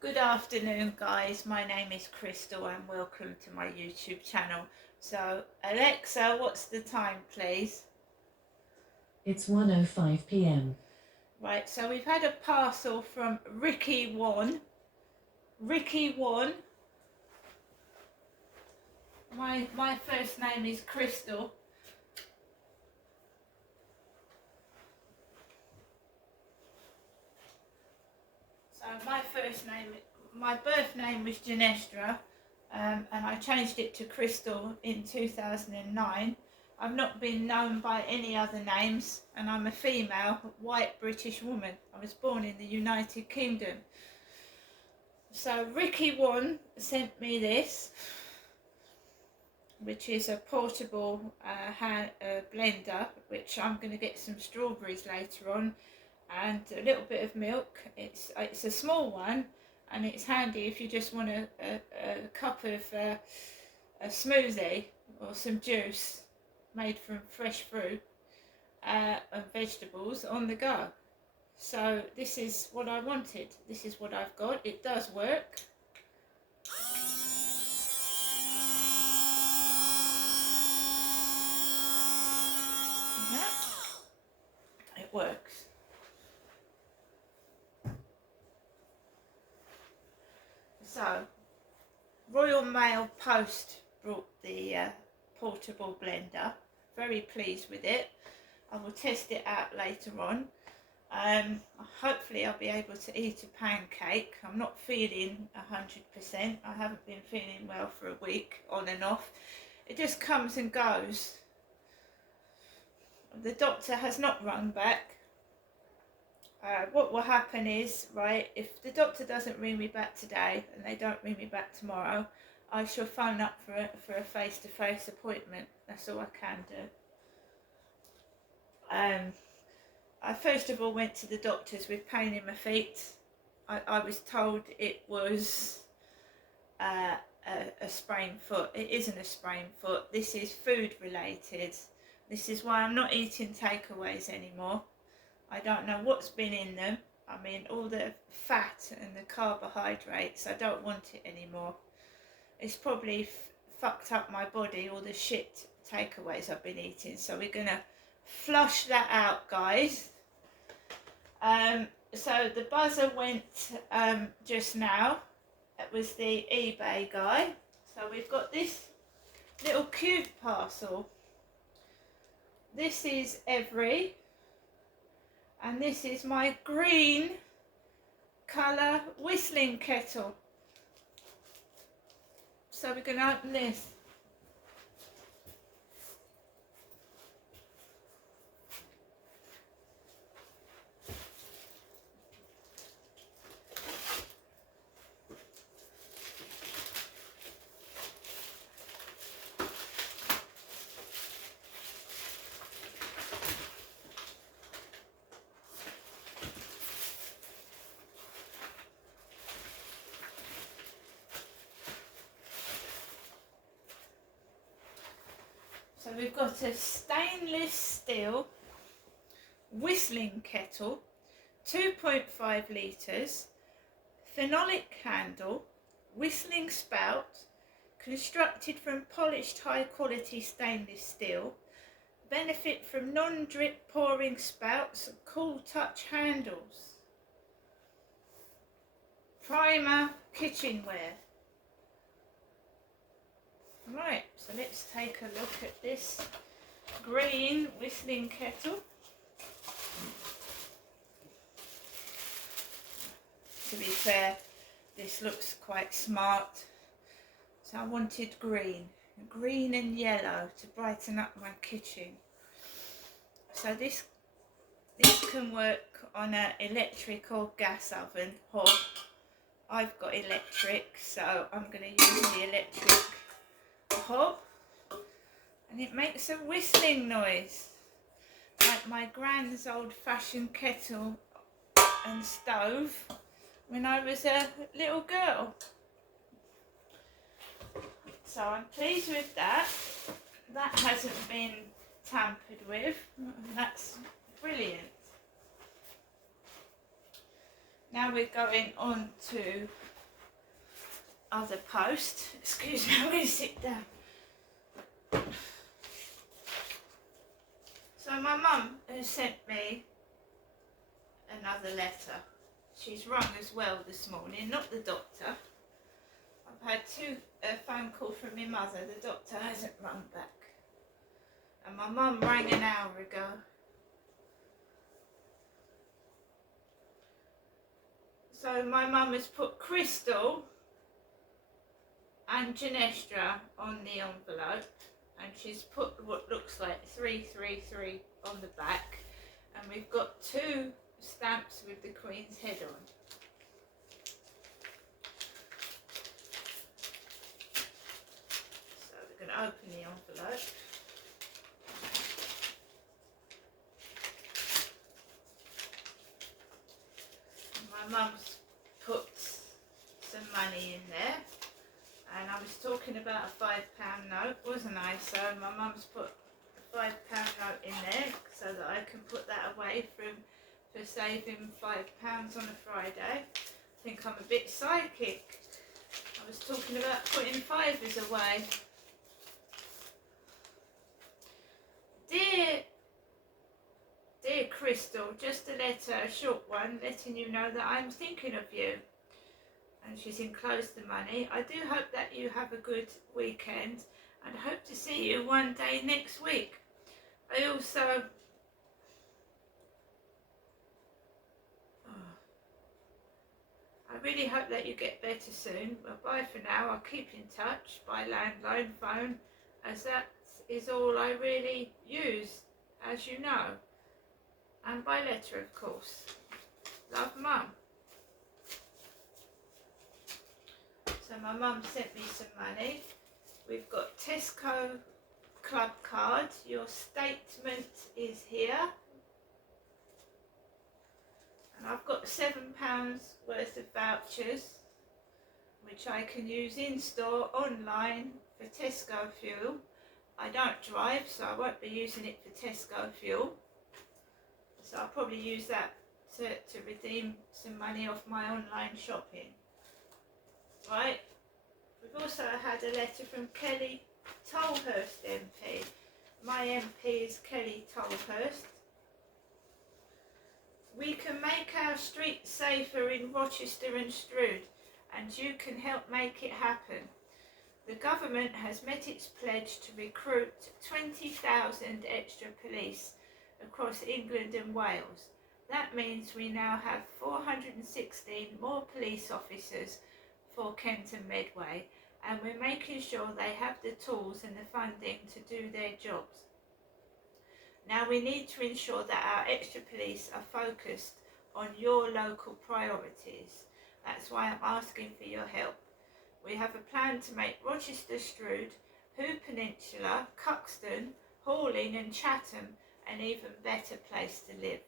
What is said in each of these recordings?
Good afternoon, guys. My name is Crystal and welcome to my YouTube channel. So, Alexa, what's the time, please? It's 1:05 p.m. Right, so we've had a parcel from Ricky One. Ricky One. My first name is Crystal. So my birth name was Genestra, and I changed it to Crystal in 2009. I've not been known by any other names, and I'm a female, white British woman. I was born in the United Kingdom. So Ricky One sent me this, which is a portable blender, which I'm going to get some strawberries later on, and a little bit of milk. It's a small one, and it's handy if you just want a cup of a smoothie or some juice made from fresh fruit and vegetables on the go. So this is what I wanted. This is what I've got. It does work. Yeah, it works. So, Royal Mail Post brought the portable blender. Very pleased with it. I will test it out later on. Hopefully I'll be able to eat a pancake. I'm not feeling 100%. I haven't been feeling well for a week, on and off. It just comes and goes. The doctor has not rung back. What will happen is, right, if the doctor doesn't ring me back today and they don't ring me back tomorrow, I shall phone up for a face-to-face appointment. That's all I can do. I first of all went to the doctors with pain in my feet. I was told it was a sprained foot. It isn't a sprained foot. This is food related. This is why I'm not eating takeaways anymore. I don't know what's been in them. I mean, all the fat and the carbohydrates, I don't want it anymore. It's probably fucked up my body, all the shit takeaways I've been eating. So we're going to flush that out, guys. So the buzzer went just now. It was the eBay guy. So we've got this little cube parcel. This is Every. And this is my green colour whistling kettle. So we're going to open this. So we've got a stainless steel whistling kettle, 2.5 litres, phenolic handle, whistling spout, constructed from polished high quality stainless steel, benefit from non-drip pouring spouts, cool touch handles, primer kitchenware. Right, so let's take a look at this green whistling kettle. To be fair, this looks quite smart. So I wanted green and yellow to brighten up my kitchen. So this can work on an electric or gas oven hob. I've got electric, so I'm going to use the electric hob, and it makes a whistling noise like my grand's old-fashioned kettle and stove when I was a little girl. So I'm pleased with that. That hasn't been tampered with. That's brilliant. Now we're going on to other post. Excuse me, I'm going to sit down. So my mum has sent me another letter. She's rung as well this morning, not the doctor. I've had a phone call from my mother. The doctor hasn't rung back. And my mum rang an hour ago. So my mum has put Crystal and Genestra on the envelope, and she's put what looks like 333 on the back, and we've got 2 stamps with the Queen's head on. So we're going to open the envelope. My mum's put some money in there, and I was talking about a £5 note, wasn't I? So my mum's put a £5 note in there so that I can put that away for saving £5 on a Friday. I think I'm a bit psychic. I was talking about putting fivers away. Dear Crystal, just a letter, a short one, letting you know that I'm thinking of you. And she's enclosed the money. I do hope that you have a good weekend and hope to see you one day next week. I also... I really hope that you get better soon. Well, bye for now. I'll keep in touch by landline phone, as that is all I really use, as you know. And by letter, of course. Love, Mum. So my mum sent me some money. We've got Tesco Club card. Your statement is here. And I've got £7 worth of vouchers, which I can use in store, online, for Tesco fuel. I don't drive, so I won't be using it for Tesco fuel. So I'll probably use that to redeem some money off my online shopping. Right. We've also had a letter from Kelly Tolhurst MP. My MP is Kelly Tolhurst. We can make our streets safer in Rochester and Strood, and you can help make it happen. The government has met its pledge to recruit 20,000 extra police across England and Wales. That means we now have 416 more police officers for Kent and Medway, and we're making sure they have the tools and the funding to do their jobs. Now we need to ensure that our extra police are focused on your local priorities. That's why I'm asking for your help. We have a plan to make Rochester, Strood, Hoop Peninsula, Cuxton, Horling and Chatham an even better place to live.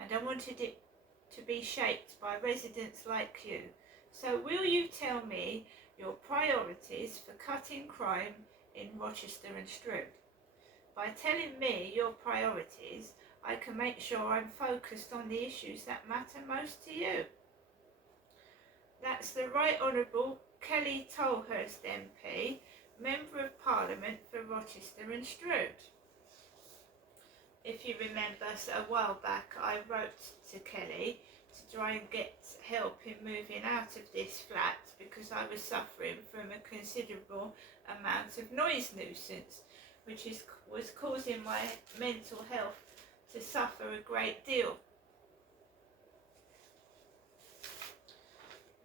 And I wanted it to be shaped by residents like you. So will you tell me your priorities for cutting crime in Rochester and Strood? By telling me your priorities, I can make sure I'm focused on the issues that matter most to you. That's the Right Honourable Kelly Tolhurst MP, Member of Parliament for Rochester and Strood. If you remember, so a while back I wrote to Kelly to try and get help in moving out of this flat because I was suffering from a considerable amount of noise nuisance, which was causing my mental health to suffer a great deal.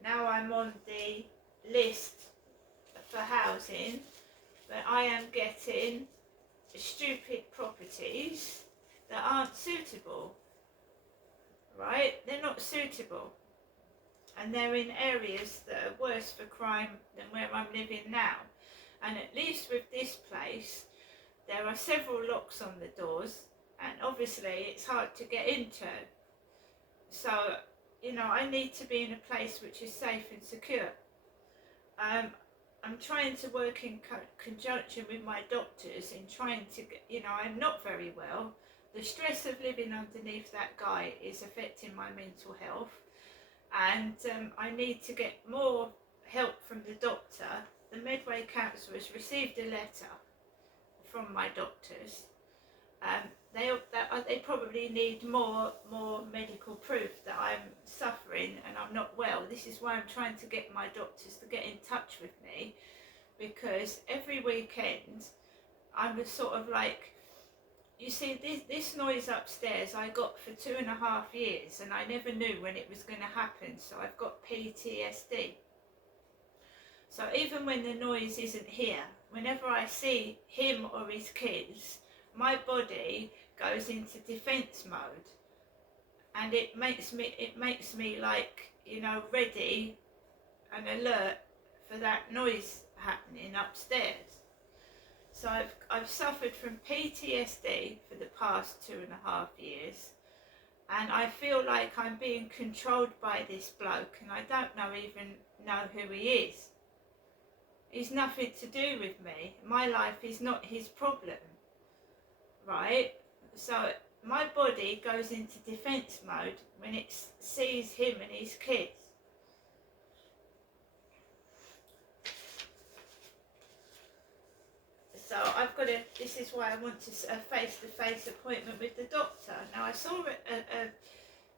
Now I'm on the list for housing, but I am getting stupid properties that aren't suitable, right? They're not suitable, and they're in areas that are worse for crime than where I'm living now. And at least with this place, there are several locks on the doors, and obviously it's hard to get into. So, you know, I need to be in a place which is safe and secure. I'm trying to work in conjunction with my doctors in trying to get, you know, I'm not very well. The stress of living underneath that guy is affecting my mental health, and I need to get more help from the doctor, the Medway Council has received a letter from my doctors. They probably need more medical proof that I'm suffering and I'm not well. This is why I'm trying to get my doctors to get in touch with me, because every weekend I'm sort of like, you see, this noise upstairs I got for 2.5 years, and I never knew when it was going to happen, so I've got PTSD. So even when the noise isn't here, whenever I see him or his kids, my body goes into defense mode, and it makes me like, you know, ready and alert for that noise happening upstairs. So I've suffered from PTSD for the past 2.5 years, and I feel like I'm being controlled by this bloke, and I don't even know who he is. He's nothing to do with me. My life is not his problem, right? So my body goes into defense mode when it sees him and his kids. So I've got this is why I want a face-to-face appointment with the doctor. Now I saw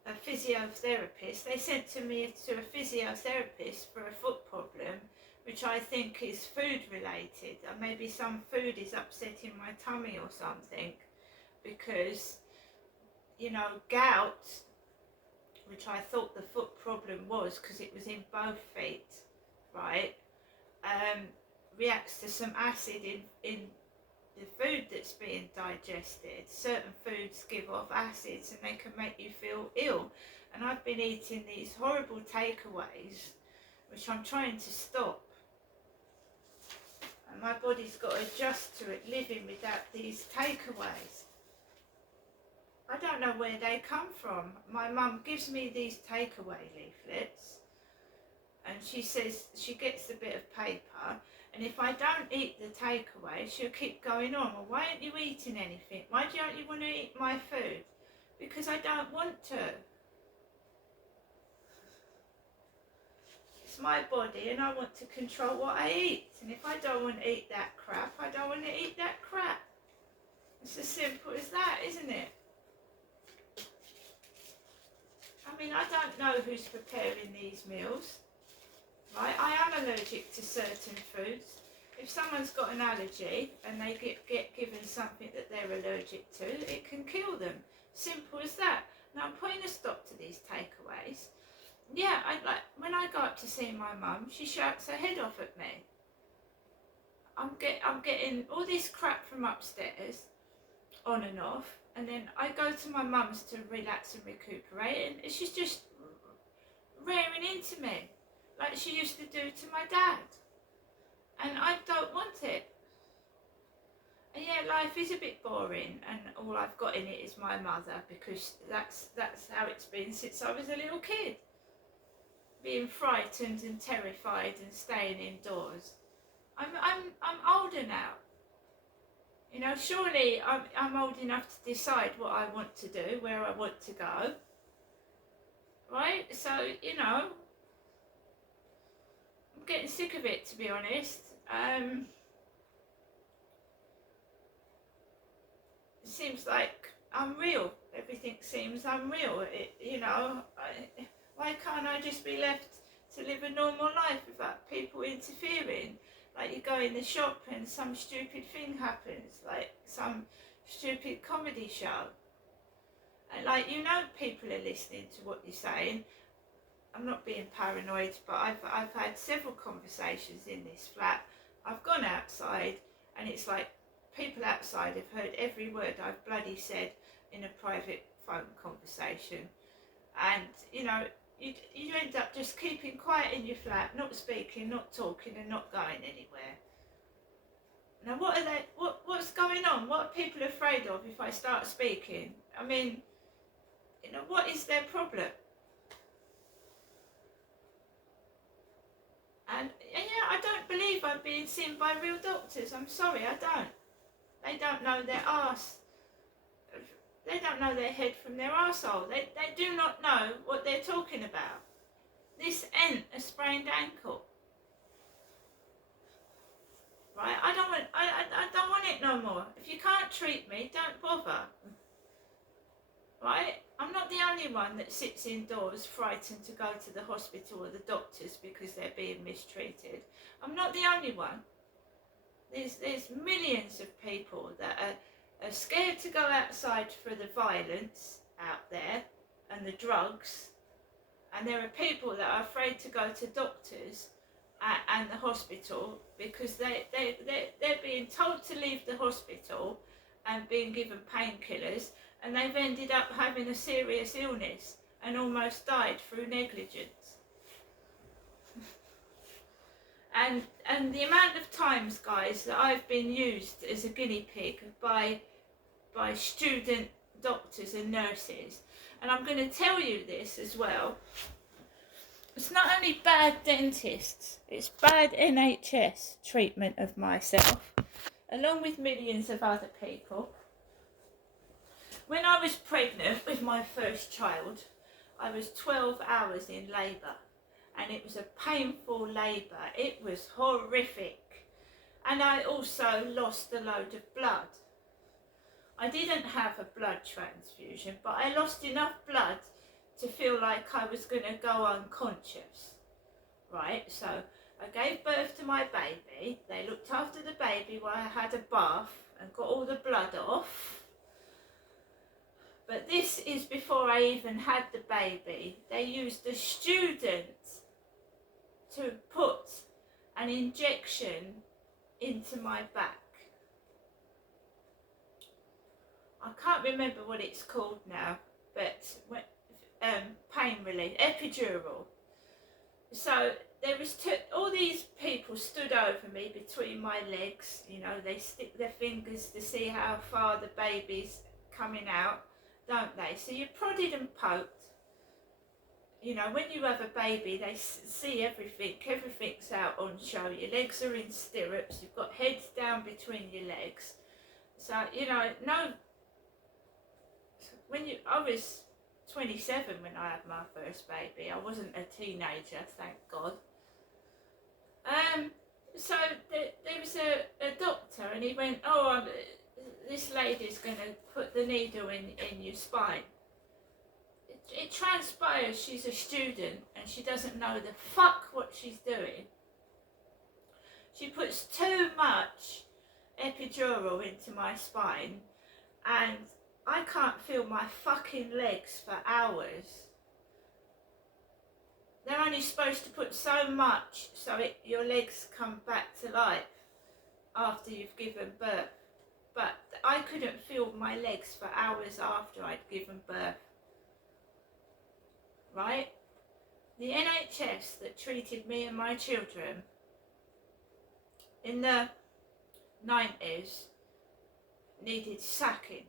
a physiotherapist. They sent me to a physiotherapist for a foot problem, which I think is food related. Maybe some food is upsetting my tummy or something, because, you know, gout, which I thought the foot problem was because it was in both feet, right, reacts to some acid in the food that's being digested. Certain foods give off acids and they can make you feel ill. And I've been eating these horrible takeaways, which I'm trying to stop. And my body's got to adjust to it, living without these takeaways. I don't know where they come from. My mum gives me these takeaway leaflets, and she says she gets a bit of paper, and if I don't eat the takeaway, she'll keep going on. Well, why aren't you eating anything? Why don't you want to eat my food? Because I don't want to. It's my body, and I want to control what I eat. And if I don't want to eat that crap, I don't want to eat that crap. It's as simple as that, isn't it? I mean, I don't know who's preparing these meals, right? I am allergic to certain foods. If someone's got an allergy and they get given something that they're allergic to, it can kill them. Simple as that. Now, I'm putting a stop to these takeaways. Yeah, when I go up to see my mum, she shouts her head off at me. I'm getting all this crap from upstairs, on and off, and then I go to my mum's to relax and recuperate, and she's just rearing into me like she used to do to my dad, and I don't want it. And yeah, life is a bit boring, and all I've got in it is my mother, because that's how it's been since I was a little kid, being frightened and terrified and staying indoors. I'm older now. You know, surely I'm old enough to decide what I want to do, where I want to go, right? So, you know, I'm getting sick of it, to be honest. It seems like unreal. Everything seems unreal. Why can't I just be left to live a normal life without people interfering? Like, you go in the shop and some stupid thing happens, like some stupid comedy show. And like, you know, people are listening to what you're saying. I'm not being paranoid, but I've had several conversations in this flat. I've gone outside, and it's like people outside have heard every word I've bloody said in a private phone conversation. And, you know, you end up just keeping quiet in your flat, not speaking, not talking, and not going anywhere. Now, what's going on? What are people afraid of if I start speaking? I mean, you know, what is their problem? And yeah, I don't believe I'm being seen by real doctors. I'm sorry, I don't. They don't know their arse. They don't know their head from their arsehole. They do not know what they're talking about. This ain't a sprained ankle. right? I don't want it no more. If you can't treat me, don't bother, right? I'm not the only one that sits indoors frightened to go to the hospital or the doctors because they're being mistreated. I'm not the only one. There's millions of people that are scared to go outside for the violence out there and the drugs, and there are people that are afraid to go to doctors and the hospital because they're being told to leave the hospital and being given painkillers, and they've ended up having a serious illness and almost died through negligence. And the amount of times, guys, that I've been used as a guinea pig by student doctors and nurses, and I'm going to tell you this as well. It's not only bad dentists, it's bad NHS treatment of myself, along with millions of other people. When I was pregnant with my first child, I was 12 hours in labour, and it was a painful labour. It was horrific. And I also lost a load of blood. I didn't have a blood transfusion, but I lost enough blood to feel like I was going to go unconscious, right? So I gave birth to my baby. They looked after the baby while I had a bath and got all the blood off. But this is before I even had the baby. They used a student to put an injection into my back. I can't remember what it's called now, but pain relief, epidural. So there was all these people stood over me between my legs. You know, they stick their fingers to see how far the baby's coming out, don't they? So you're prodded and poked. You know, when you have a baby, they see everything. Everything's out on show. Your legs are in stirrups. You've got heads down between your legs. So, you know, no. I was 27 when I had my first baby. I wasn't a teenager, thank God. So there was a doctor, and he went, "Oh, this lady's going to put the needle in your spine." It transpires she's a student and she doesn't know the fuck what she's doing. She puts too much epidural into my spine, and I can't feel my fucking legs for hours. They're only supposed to put so much so your legs come back to life after you've given birth. But I couldn't feel my legs for hours after I'd given birth. Right? The NHS that treated me and my children in the 90s needed sacking.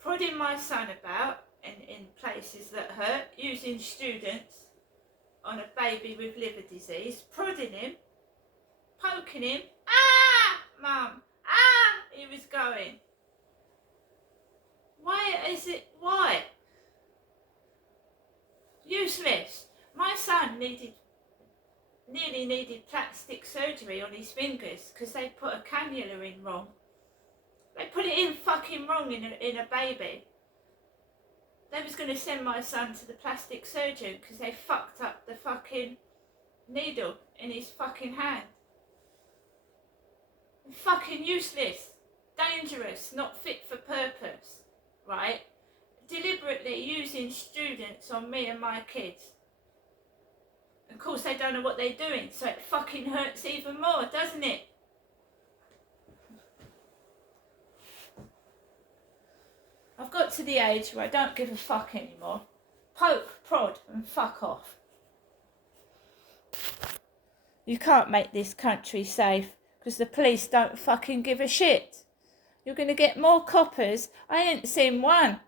Prodding my son about in places that hurt, using students on a baby with liver disease, prodding him, poking him. Ah, Mum, ah, he was going. Why? Useless. My son nearly needed plastic surgery on his fingers because they put a cannula in wrong. They put it in fucking wrong in a baby. They was going to send my son to the plastic surgeon because they fucked up the fucking needle in his fucking hand. Fucking useless, dangerous, not fit for purpose, right? Deliberately using students on me and my kids. Of course they don't know what they're doing, so it fucking hurts even more, doesn't it? I've got to the age where I don't give a fuck anymore. Poke, prod, and fuck off. You can't make this country safe because the police don't fucking give a shit. You're going to get more coppers. I ain't seen one.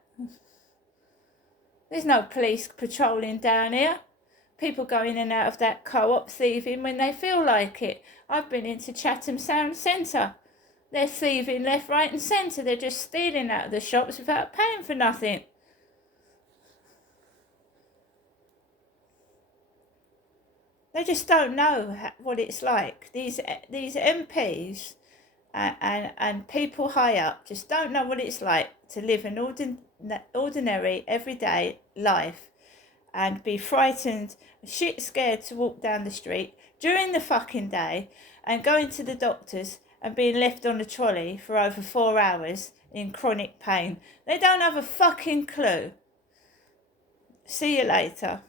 There's no police patrolling down here. People go in and out of that co-op thieving when they feel like it. I've been into Chatham Sound Centre. They're thieving left, right and centre. They're just stealing out of the shops without paying for nothing. They just don't know what it's like. These MPs and people high up just don't know what it's like to live an ordinary everyday life and be frightened, shit scared to walk down the street during the fucking day and going to the doctors and being left on a trolley for over 4 hours in chronic pain. They don't have a fucking clue. See you later.